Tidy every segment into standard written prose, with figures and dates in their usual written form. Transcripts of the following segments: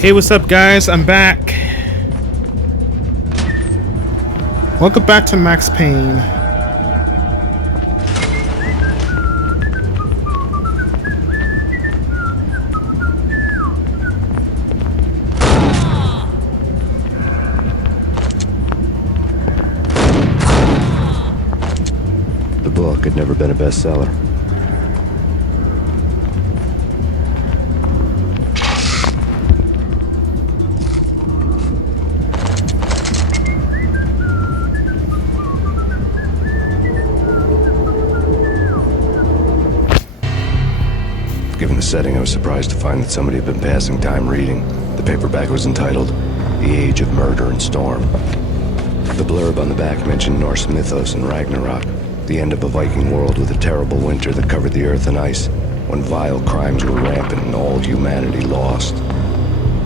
Hey, what's up, guys? I'm back. Welcome back to Max Payne. The book had never been a bestseller. Given the setting, I was surprised to find that somebody had been passing time reading. The paperback was entitled The Age of Murder and Storm. The blurb on the back mentioned Norse mythos and Ragnarok, the end of a Viking world with a terrible winter that covered the earth in ice, when vile crimes were rampant and all humanity lost.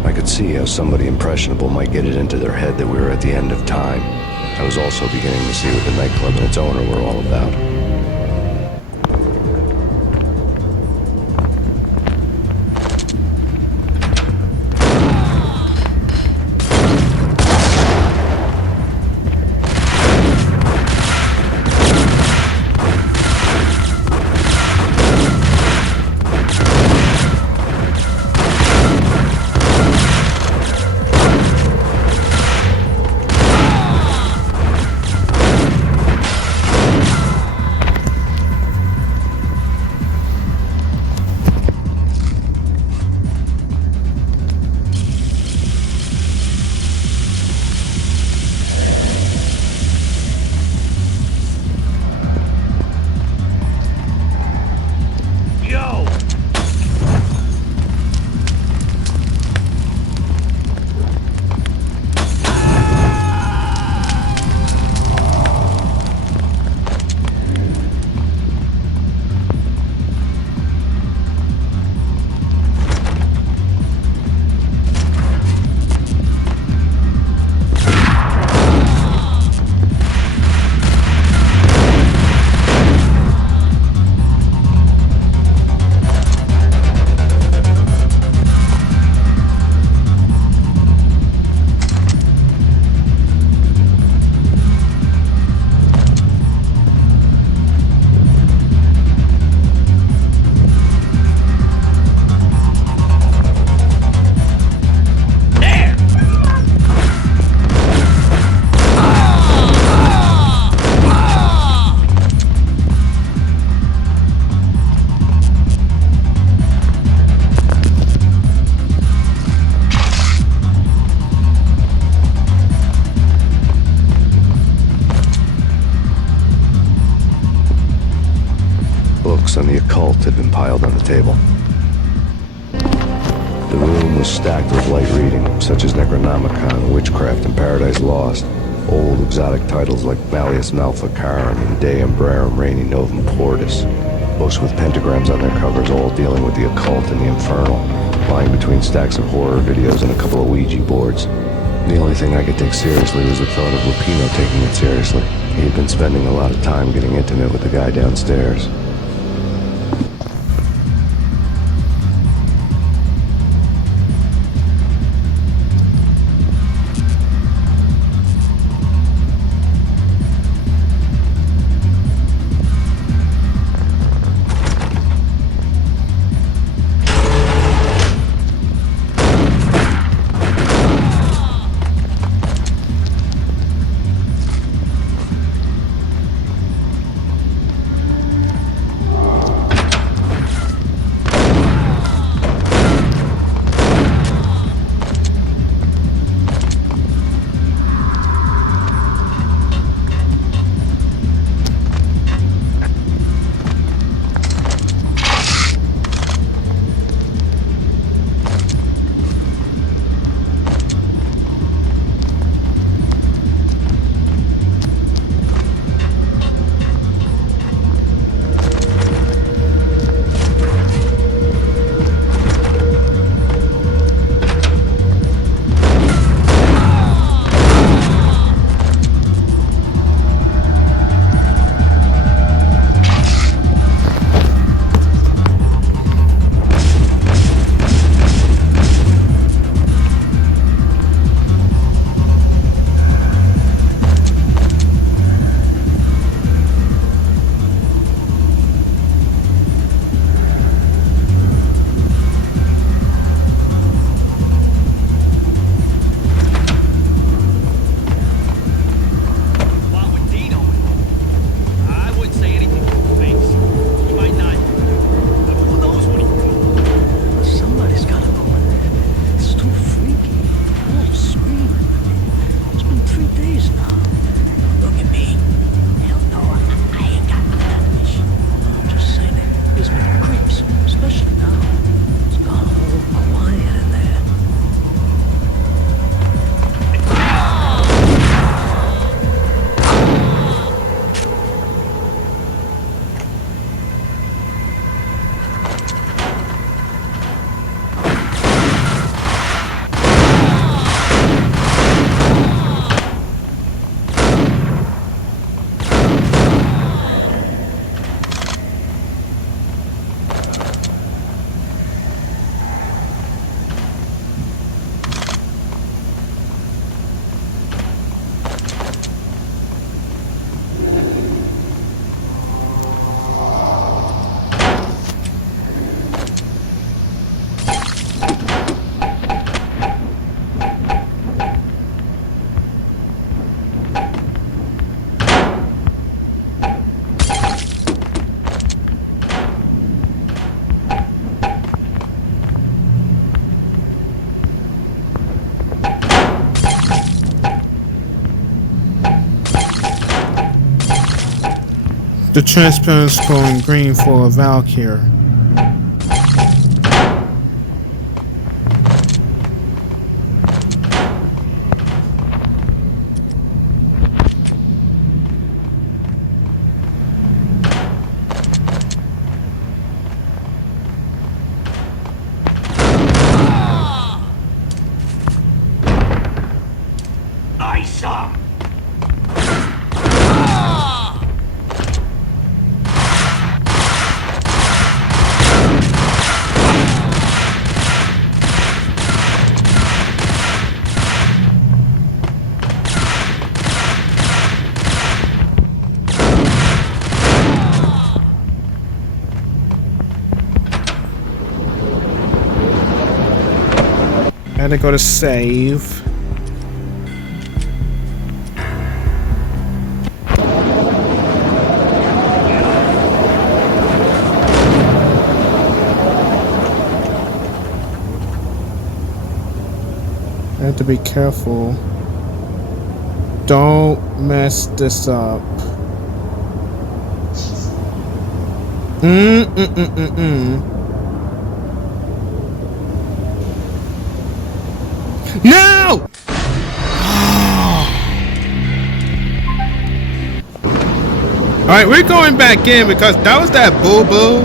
I could see how somebody impressionable might get it into their head that we were at the end of time. I was also beginning to see what the nightclub and its owner were all about. Books on the occult had been piled on the table. The room was stacked with light reading, such as Necronomicon, Witchcraft, and Paradise Lost. Old exotic titles like Malleus Maleficarum and De Umbrarum Reini Novum Portis. Books with pentagrams on their covers, all dealing with the occult and the infernal, lying between stacks of horror videos and a couple of Ouija boards. The only thing I could take seriously was the thought of Lupino taking it seriously. He had been spending a lot of time getting intimate with the guy downstairs. The transparent's glowing green for a Valkyr. I had to go to save. I have to be careful. Don't mess this up. No! Alright, we're going back in because that was that boo-boo.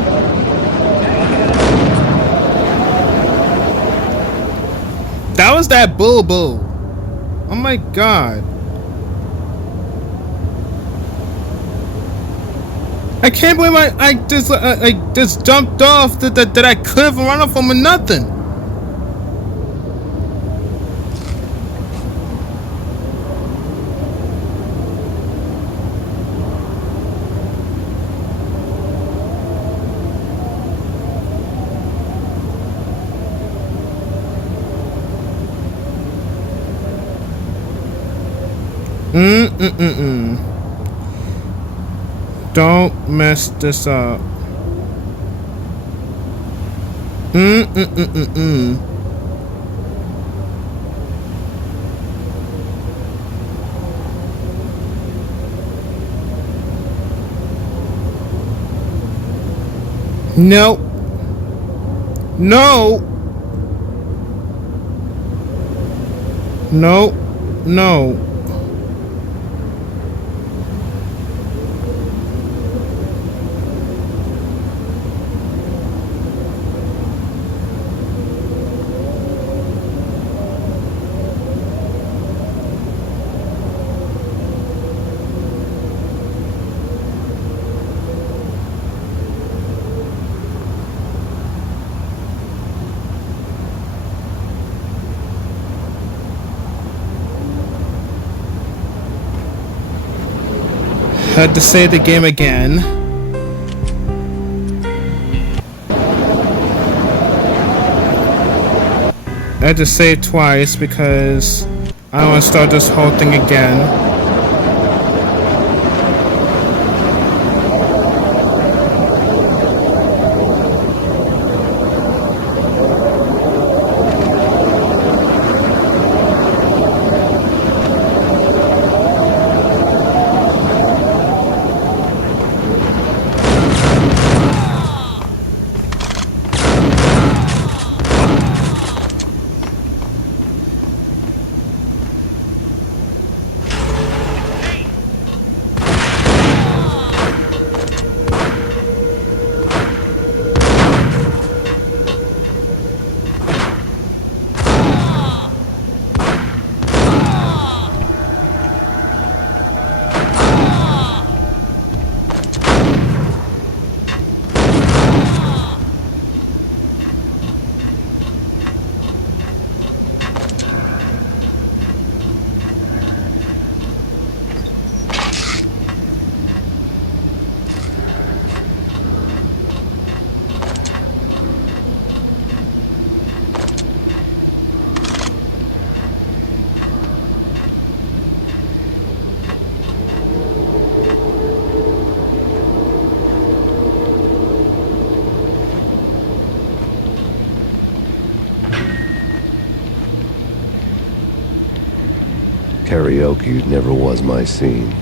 That was that boo-boo. Oh my god. I can't believe I just jumped off that I cliff and run off from nothing. Don't mess this up. No. No. No. No. Had to save the game again. I had to save twice because I don't want to start this whole thing again. Karaoke never was my scene.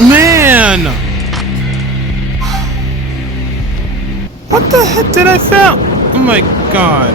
Man! What the heck did I fail? Oh my god.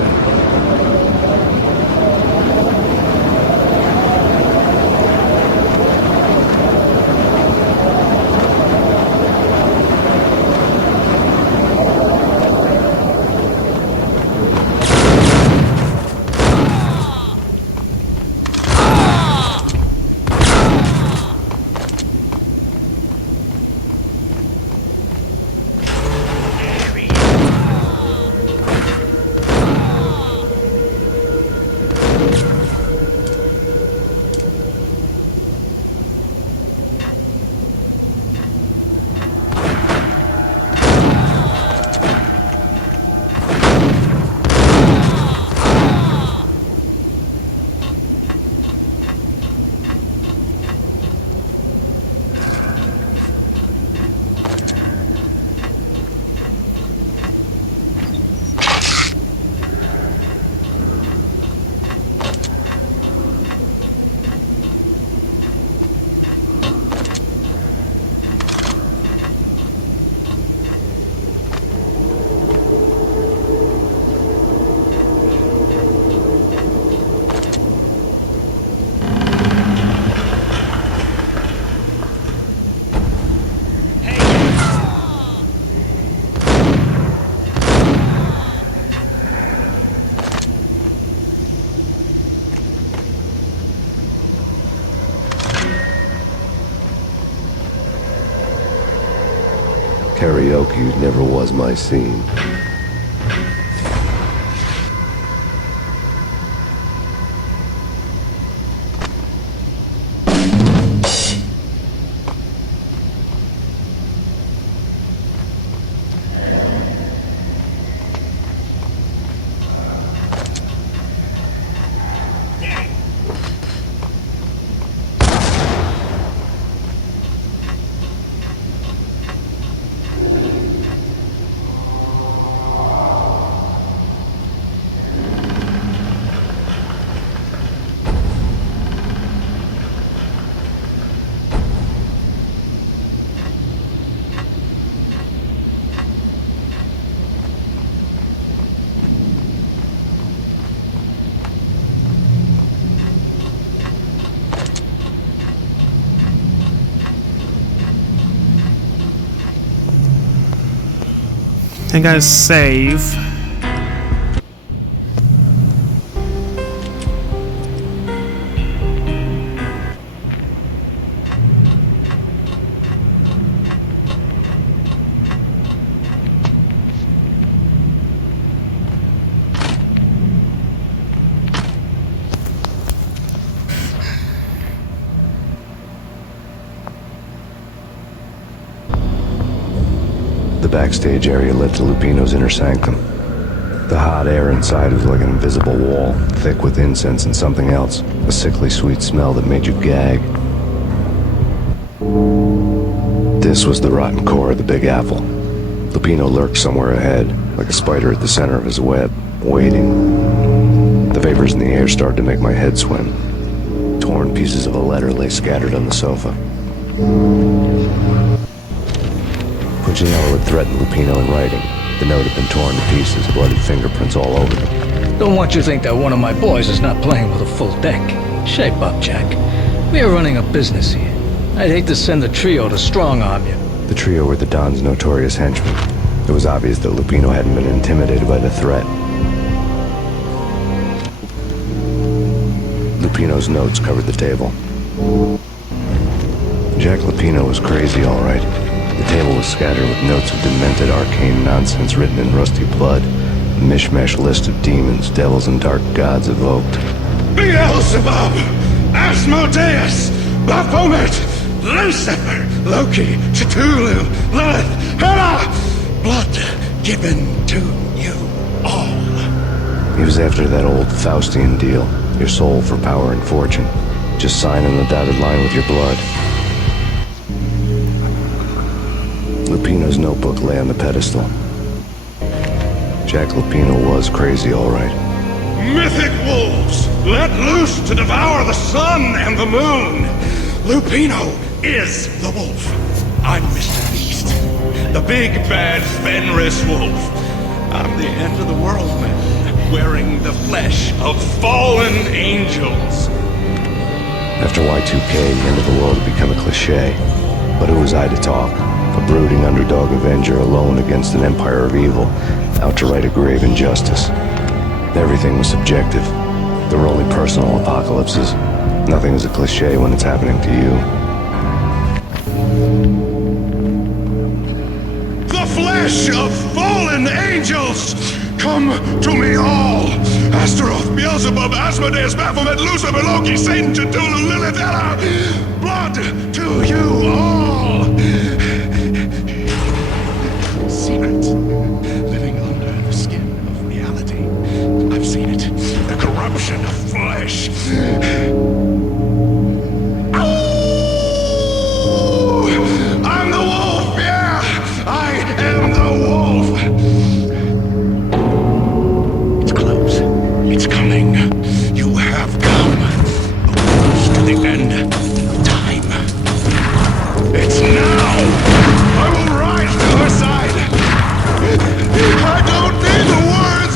Karaoke never was my scene. I gotta save. The backstage area led to Lupino's inner sanctum. The hot air inside was like an invisible wall, thick with incense and something else, a sickly sweet smell that made you gag. This was the rotten core of the Big Apple. Lupino lurked somewhere ahead, like a spider at the center of his web, waiting. The vapors in the air started to make my head swim. Torn pieces of a letter lay scattered on the sofa. Punchinello had threatened Lupino in writing. The note had been torn to pieces, bloody fingerprints all over them. Don't want you to think that one of my boys is not playing with a full deck. Shape up, Jack. We are running a business here. I'd hate to send the trio to strong-arm you. The trio were the Don's notorious henchmen. It was obvious that Lupino hadn't been intimidated by the threat. Lupino's notes covered the table. Jack Lupino was crazy, all right. The table was scattered with notes of demented arcane nonsense written in rusty blood. A mishmash list of demons, devils, and dark gods evoked. Beelzebub, Asmodeus, Baphomet, Lucifer, Loki, Cthulhu, Lilith, Hera, blood given to you all. He was after that old Faustian deal. Your soul for power and fortune. Just sign on the dotted line with your blood. Lupino's notebook lay on the pedestal. Jack Lupino was crazy, all right. Mythic wolves, let loose to devour the sun and the moon. Lupino is the wolf. I'm Mr. Beast, the big bad Fenris wolf. I'm the end of the world man, wearing the flesh of fallen angels. After Y2K, the end of the world had become a cliche. But who was I to talk? A brooding underdog avenger alone against an empire of evil, out to right a grave injustice. Everything was subjective. There were only personal apocalypses. Nothing is a cliche when it's happening to you. The flesh of fallen angels! Come to me all! Astaroth, Beelzebub, Asmodeus, Baphomet, Lucifer, Loki, Satan, Cthulhu, Lilith, Ella! Blood to you all! Secret. Living under the skin of reality. I've seen it. The corruption of flesh. I'm the wolf, yeah! I am the wolf! It's close. It's coming. You have come. Close to the end of time. It's now! I will rise to her side! I don't need the words!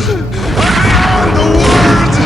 I'm beyond the words!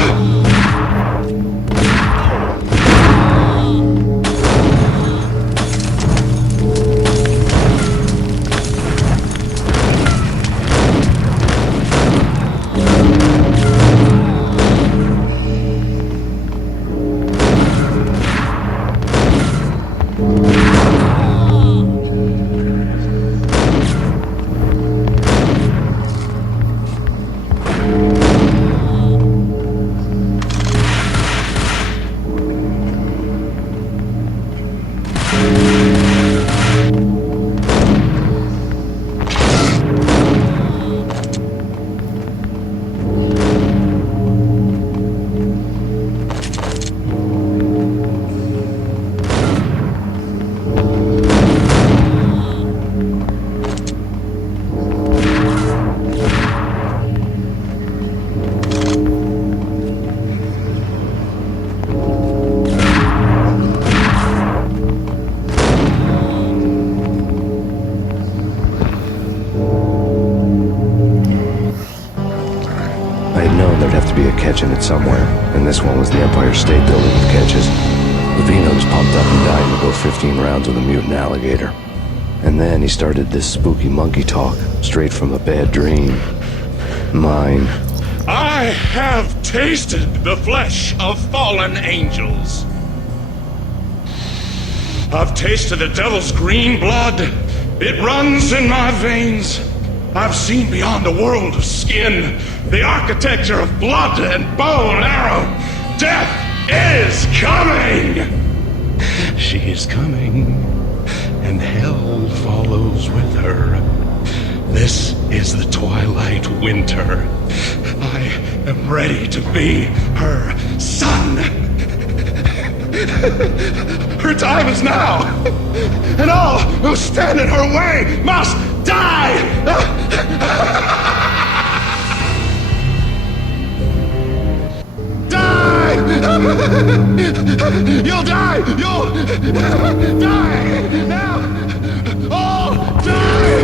Catching it somewhere, and this one was the Empire State Building with catches. Lupino was pumped up and dying to go 15 rounds with a mutant alligator. And then he started this spooky monkey talk, straight from a bad dream. Mine. I have tasted the flesh of fallen angels. I've tasted the devil's green blood. It runs in my veins. I've seen beyond a world of skin, the architecture of blood and bow and arrow. Death is coming! She is coming, and hell follows with her. This is the twilight winter. I am ready to be her son. Her time is now, and all who stand in her way must die! Die! You'll die! You'll die! Now! All die!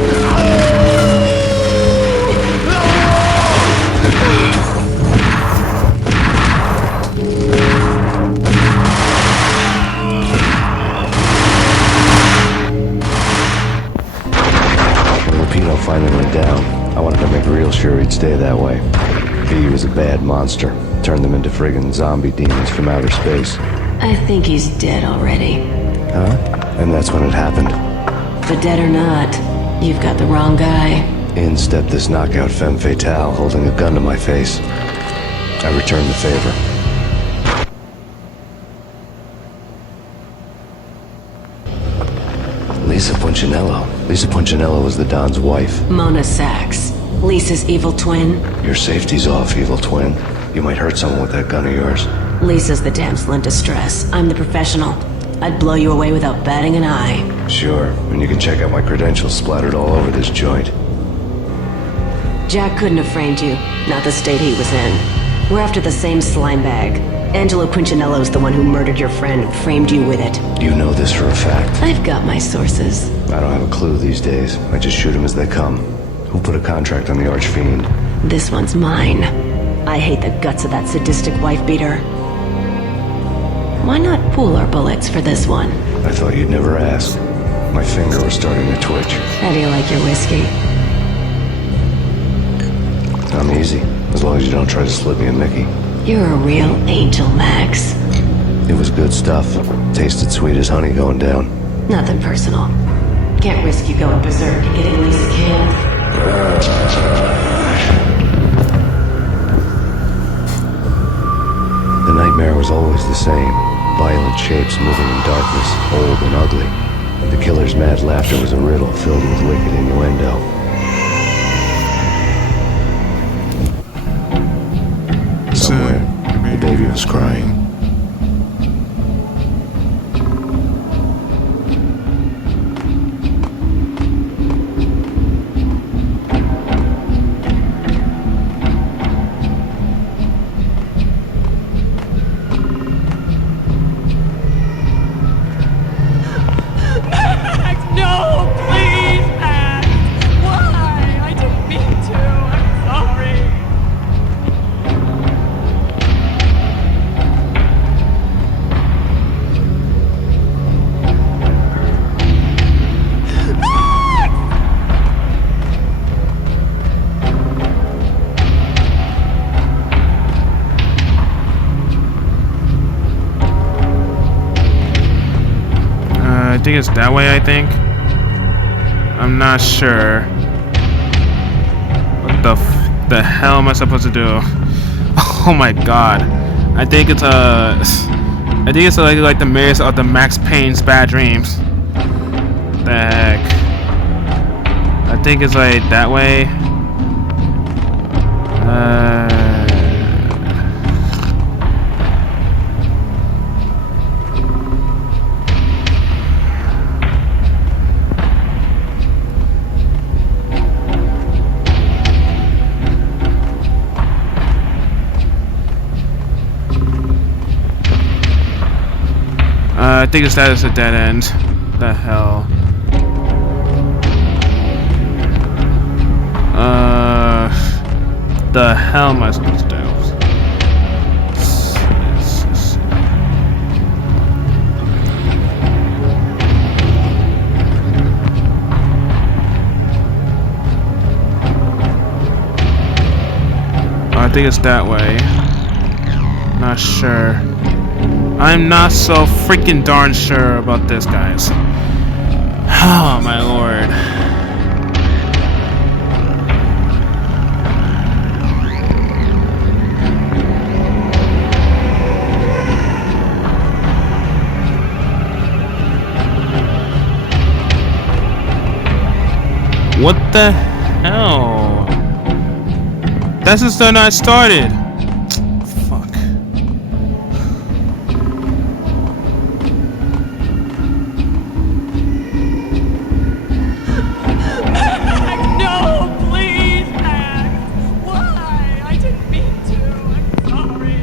Lupino finally went down. I wanted to make real sure he'd stay that way. He was a bad monster. Turned them into friggin' zombie demons from outer space. I think he's dead already. Huh? And that's when it happened. But dead or not, you've got the wrong guy. In stepped this knockout femme fatale, holding a gun to my face. I returned the favor. Lisa Punchinello. Lisa Punchinello was the Don's wife. Mona Sachs, Lisa's evil twin. Your safety's off, evil twin. You might hurt someone with that gun of yours. Lisa's the damsel in distress. I'm the professional. I'd blow you away without batting an eye. Sure, and you can check out my credentials splattered all over this joint. Jack couldn't have framed you, not the state he was in. We're after the same slime bag. Angelo Quincinello's the one who murdered your friend and framed you with it. You know this for a fact. I've got my sources. I don't have a clue these days. I just shoot them as they come. Who put a contract on the Archfiend? This one's mine. I hate the guts of that sadistic wife-beater. Why not pool our bullets for this one? I thought you'd never ask. My finger was starting to twitch. How do you like your whiskey? I'm easy, as long as you don't try to slip me a Mickey. You're a real angel, Max. It was good stuff. Tasted sweet as honey going down. Nothing personal. Can't risk you going berserk and getting Lisa killed. The nightmare was always the same. Violent shapes moving in darkness, old and ugly. The killer's mad laughter was a riddle filled with wicked innuendo. Somewhere, the baby was crying. I think it's that way, I think. I'm not sure. What the hell am I supposed to do? Oh my god. I think it's like the maze of the Max Payne's Bad Dreams. The heck. I think it's like that way. I think it's that is a dead end. The hell. The hell am I supposed to do? I think it's that way. Not sure. I'm not so freaking darn sure about this, guys. Oh my lord. What the hell? That's just when I started. Fuck. Max, no, please, Max. Why? I didn't mean to. I'm sorry.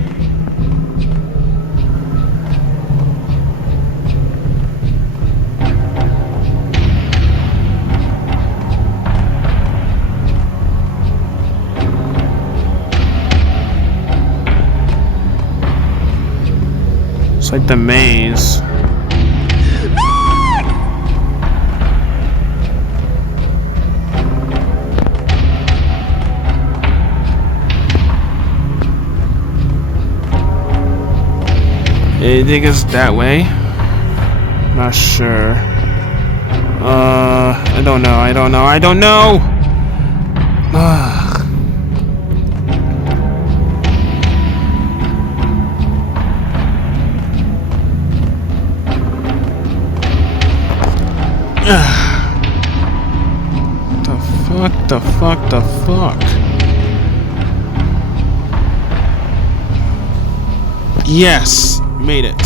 It's like the maze. I think it's that way. Not sure. I don't know. I don't know. The fuck? Yes, made it.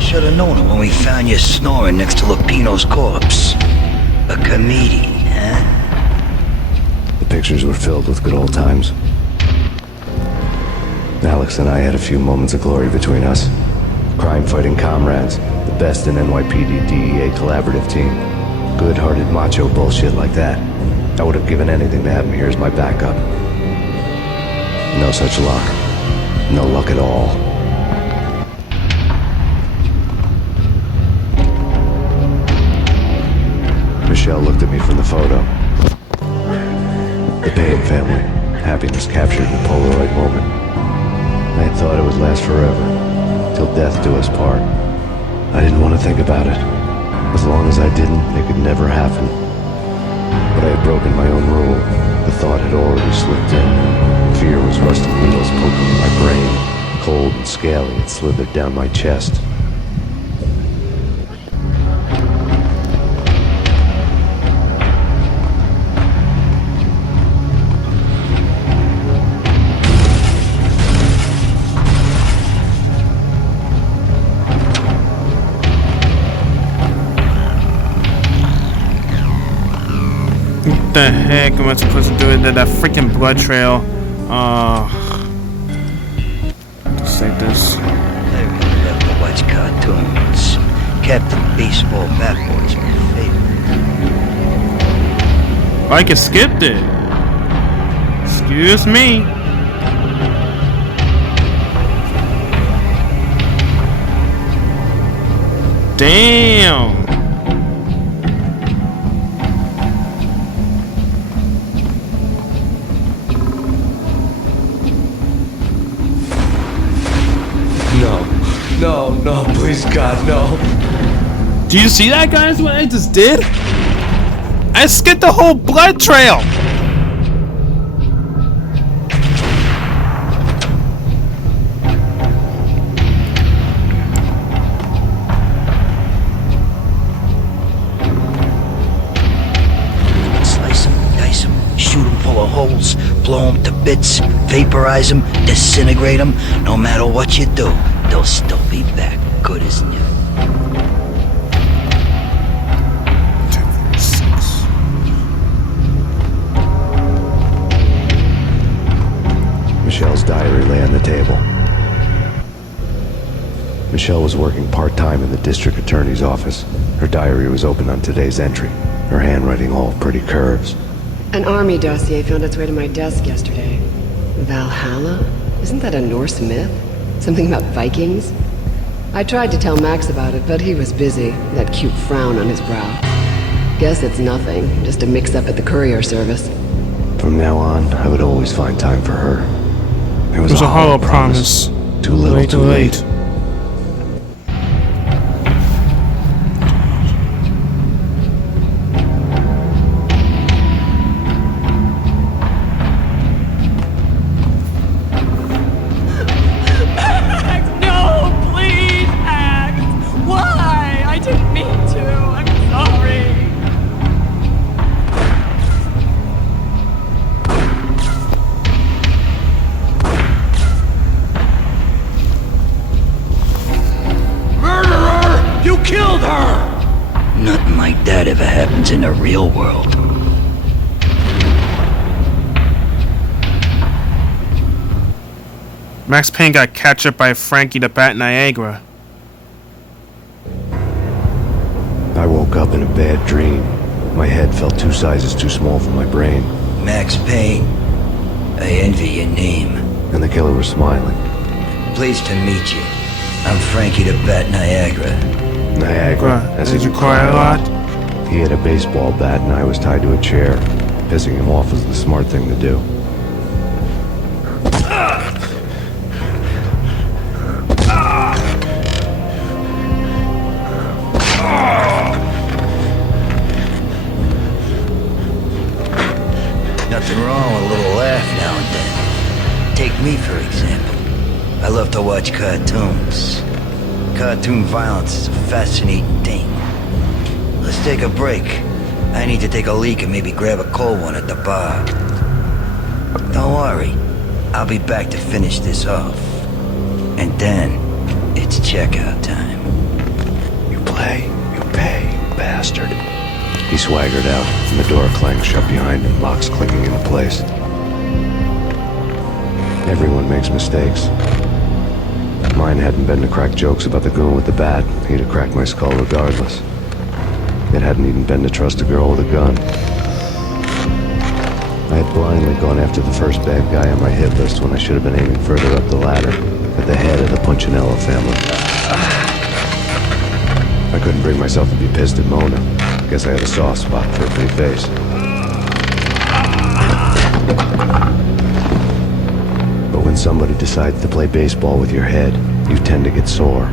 Should have known it when we found you snoring next to Lupino's corpse. A comedian, huh? pictures were filled with good old times. Alex and I had a few moments of glory between us. Crime-fighting comrades, the best in NYPD DEA collaborative team. Good-hearted macho bullshit like that. I would have given anything to have him here as my backup. No such luck. No luck at all. Michelle looked at me from the photo. The Payne family. Happiness captured in a Polaroid moment. I had thought it would last forever, till death do us part. I didn't want to think about it. As long as I didn't, it could never happen. But I had broken my own rule. The thought had already slipped in. Fear was rusty needles poking in my brain. Cold and scaly, it slithered down my chest. What the heck am I supposed to do with that freaking blood trail? Save this. I really love to watch cartoons. Captain Baseball Bat Boy's my favorite. I can skip it. Excuse me. Damn. No, please God, no. Do you see that, guys? What I just did? I skipped the whole blood trail. Slice them, dice them, shoot them full of holes, blow them to bits, vaporize them, disintegrate them. No matter what you do, they'll still be back, good as new. Michelle's diary lay on the table. Michelle was working part-time in the district attorney's office. Her diary was open on today's entry, her handwriting all pretty curves. An army dossier found its way to my desk yesterday. Valhalla? Isn't that a Norse myth? Something about Vikings? I tried to tell Max about it, but he was busy, that cute frown on his brow. Guess it's nothing, just a mix-up at the courier service. From now on, I would always find time for her. It was a hollow promise. Too little, too late. Nothing like that ever happens in the real world. Max Payne got captured by Frankie the Bat Niagara. I woke up in a bad dream. My head felt 2 sizes too small for my brain. Max Payne, I envy your name. And the killer was smiling. Pleased to meet you. I'm Frankie the Bat Niagara. Niagara, as Did you cry a lot? He had a baseball bat and I was tied to a chair. Pissing him off was the smart thing to do. Nothing wrong with a little laugh now and then. Take me, for example. I love to watch cartoons. Cartoon violence is a fascinating thing. Let's take a break. I need to take a leak and maybe grab a cold one at the bar. Don't worry. I'll be back to finish this off. And then, it's checkout time. You play, you pay, bastard. He swaggered out, and the door clanged shut behind him, locks clicking into place. Everyone makes mistakes. Mine hadn't been to crack jokes about the goon with the bat. He'd have cracked my skull regardless. It hadn't even been to trust a girl with a gun. I had blindly gone after the first bad guy on my hit list when I should have been aiming further up the ladder, at the head of the Punchinello family. I couldn't bring myself to be pissed at Mona. Guess I had a soft spot for her pretty face. But when somebody decides to play baseball with your head, you tend to get sore.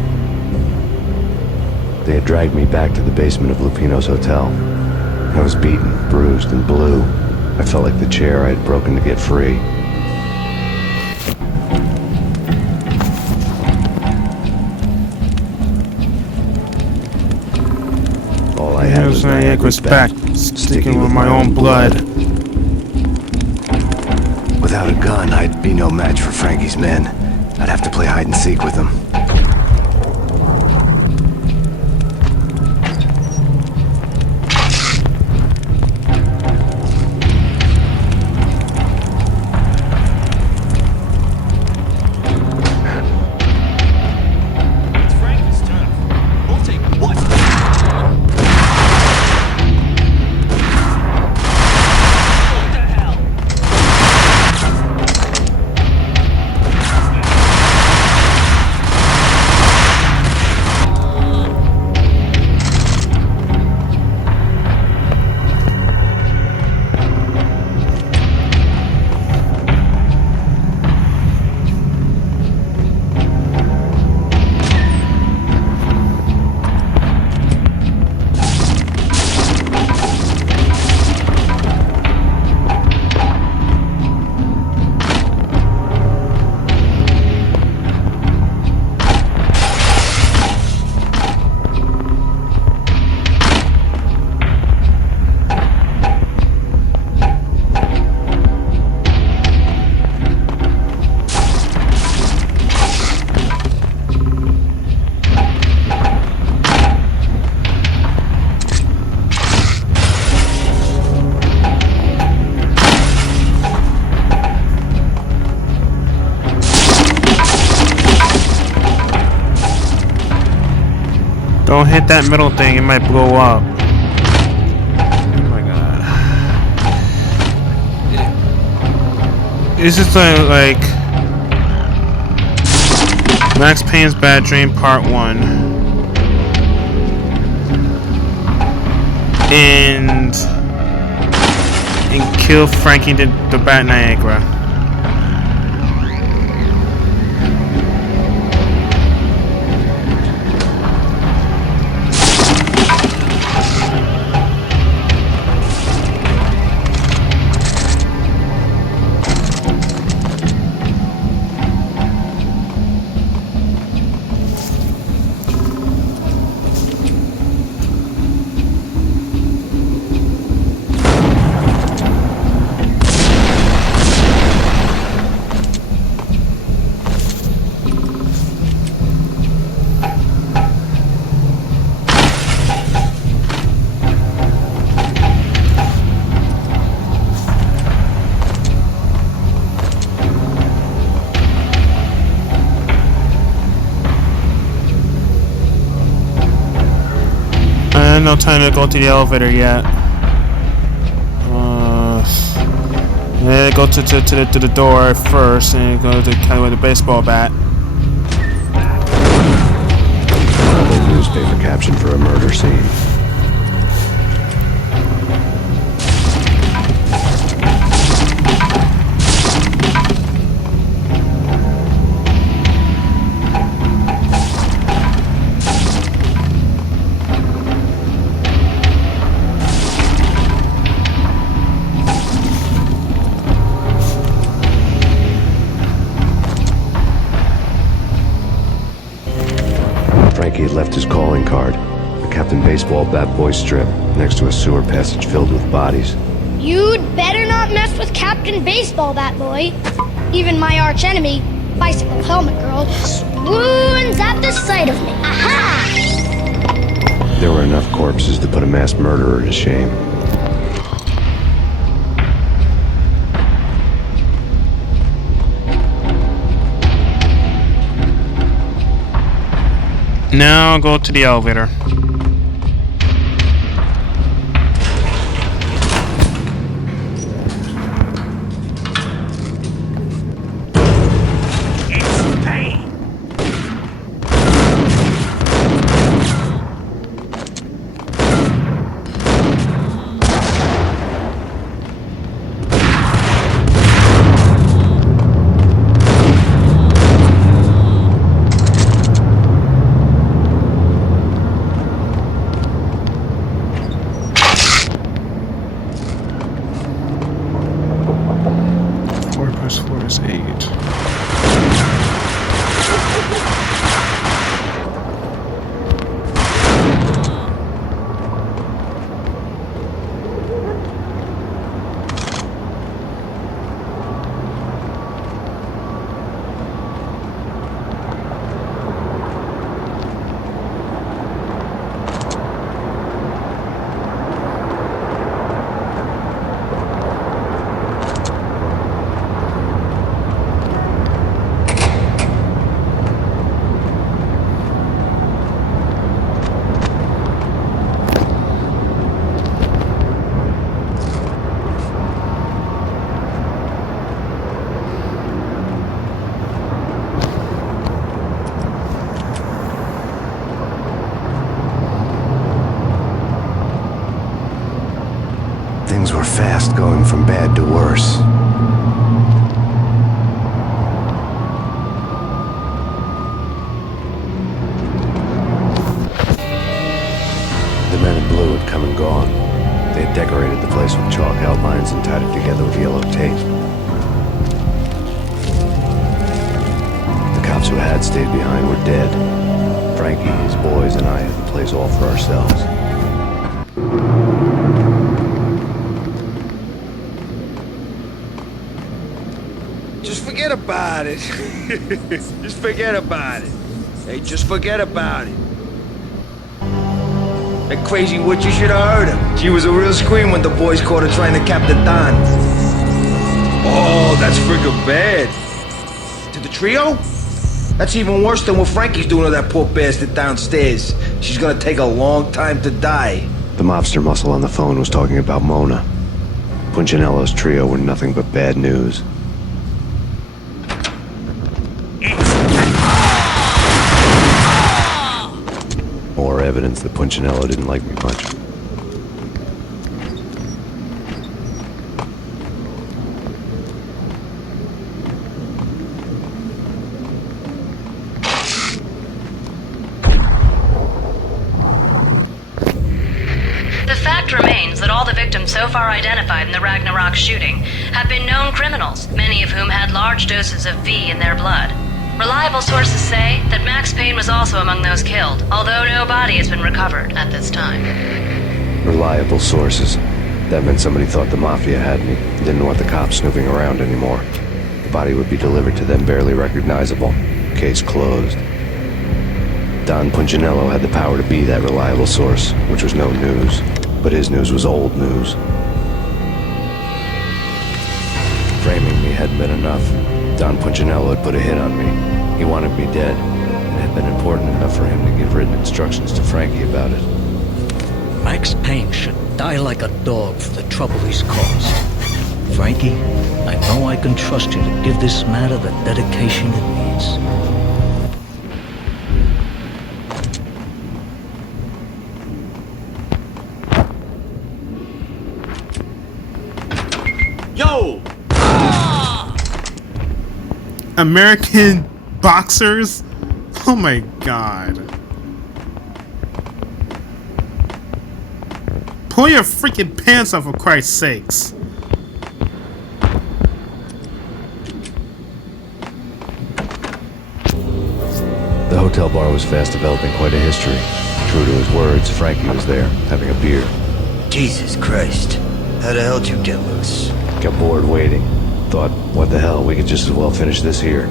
They had dragged me back to the basement of Lupino's hotel. I was beaten, bruised, and blue. I felt like the chair I had broken to get free. All I had was Niagara's back, sticking with my own blood. Without a gun, I'd be no match for Frankie's men. I'd have to play hide and seek with them. Don't hit that middle thing, it might blow up. Oh my god. This is like Max Payne's Bad Dream Part 1. And kill Frankie the Bat Niagara. No time to go to the elevator yet. Yeah, go to the door first and go to kind of with the baseball bat. A newspaper caption for a murder scene. Frankie had left his calling card, a Captain Baseball Bat Boy strip, next to a sewer passage filled with bodies. You'd better not mess with Captain Baseball Bat Boy. Even my archenemy, Bicycle Helmet Girl, swoons at the sight of me. Aha! There were enough corpses to put a mass murderer to shame. Now go to the elevator. Things were fast going from bad to worse. The men in blue had come and gone. They had decorated the place with chalk outlines and tied it together with yellow tape. The cops who had stayed behind were dead. Frankie, his boys, and I had the place all for ourselves. Just forget about it. Just forget about it. Hey, just forget about it. That crazy witch, you should have heard her. She was a real scream when the boys caught her trying to cap the Don. Oh, that's friggin' bad. To the trio? That's even worse than what Frankie's doing to that poor bastard downstairs. She's gonna take a long time to die. The mobster muscle on the phone was talking about Mona. Punchinello's trio were nothing but bad news. More evidence that Punchinello didn't like me much. The fact remains that all the victims so far identified in the Ragnarok shooting have been known criminals, many of whom had large doses of V in their blood. Reliable sources say that Max Payne was also among those killed, although no body has been recovered at this time. Reliable sources. That meant somebody thought the Mafia had me, didn't want the cops snooping around anymore. The body would be delivered to them barely recognizable. Case closed. Don Punchinello had the power to be that reliable source, which was no news. But his news was old news. Framing me hadn't been enough. Don Punchinello had put a hit on me. He wanted me dead. It had been important enough for him to give written instructions to Frankie about it. Max Payne should die like a dog for the trouble he's caused. Frankie, I know I can trust you to give this matter the dedication it needs. Yo! American boxers? Oh my god. Pull your freaking pants off, for Christ's sakes. The hotel bar was fast developing quite a history. True to his words, Frankie was there, having a beer. Jesus Christ. How the hell did you get loose? Got bored waiting. Thought, what the hell, we could just as well finish this here.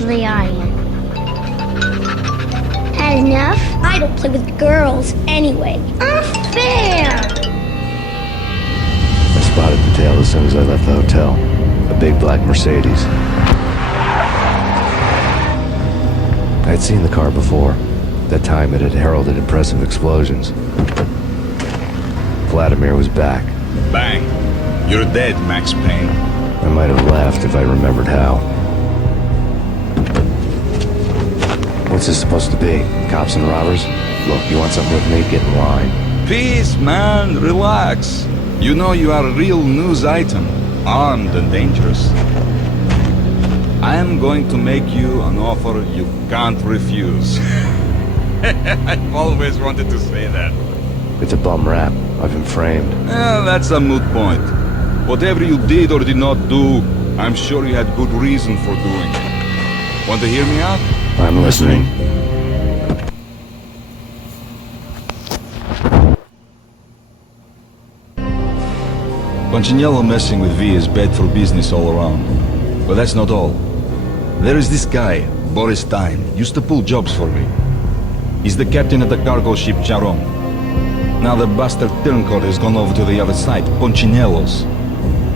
Usually I am. Had enough? I don't play with girls anyway. Unfair! I spotted the tail as soon as I left the hotel. A big black Mercedes. I had seen the car before. That time it had heralded impressive explosions. Vladimir was back. Bang. You're dead, Max Payne. I might have laughed if I remembered how. What's this supposed to be? Cops and robbers? Look, you want something with me? Get in line. Peace, man. Relax. You know you are a real news item. Armed and dangerous. I am going to make you an offer you can't refuse. I've always wanted to say that. It's a bum rap. I've been framed. That's a moot point. Whatever you did or did not do, I'm sure you had good reason for doing it. Want to hear me out? I'm listening. Punchinello messing with V is bad for business all around. But that's not all. There is this guy, Boris Stein, used to pull jobs for me. He's the captain of the cargo ship Charon. Now the bastard turncoat has gone over to the other side, Punchinello's.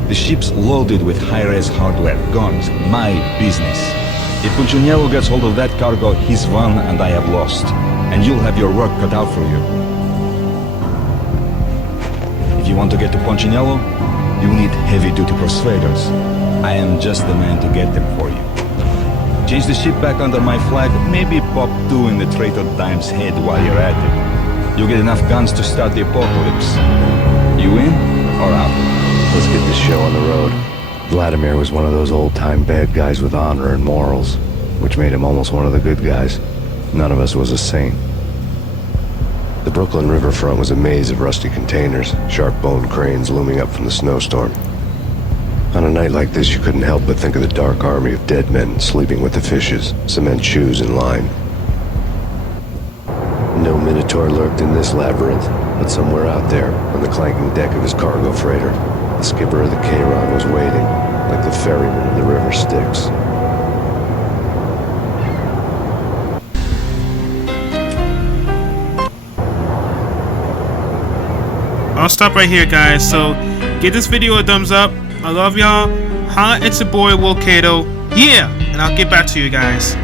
The ship's loaded with high-res hardware, guns, my business. If Punchinello gets hold of that cargo, he's won and I have lost. And you'll have your work cut out for you. If you want to get to Punchinello, you need heavy-duty persuaders. I am just the man to get them for you. Change the ship back under my flag, maybe pop 2 in the traitor Dime's head while you're at it. You'll get enough guns to start the apocalypse. You in or out? Let's get this show on the road. Vladimir was one of those old-time bad guys with honor and morals, which made him almost one of the good guys. None of us was a saint. The Brooklyn riverfront was a maze of rusty containers, sharp-boned cranes looming up from the snowstorm. On a night like this, you couldn't help but think of the dark army of dead men sleeping with the fishes, cement shoes in line. No Minotaur lurked in this labyrinth, but somewhere out there, on the clanking deck of his cargo freighter, the skipper of the Chiron was waiting, like the ferryman of the river Styx. I'll stop right here, guys. So, give this video a thumbs up. I love y'all. Holla, it's your boy, Will Cato. Yeah! And I'll get back to you guys.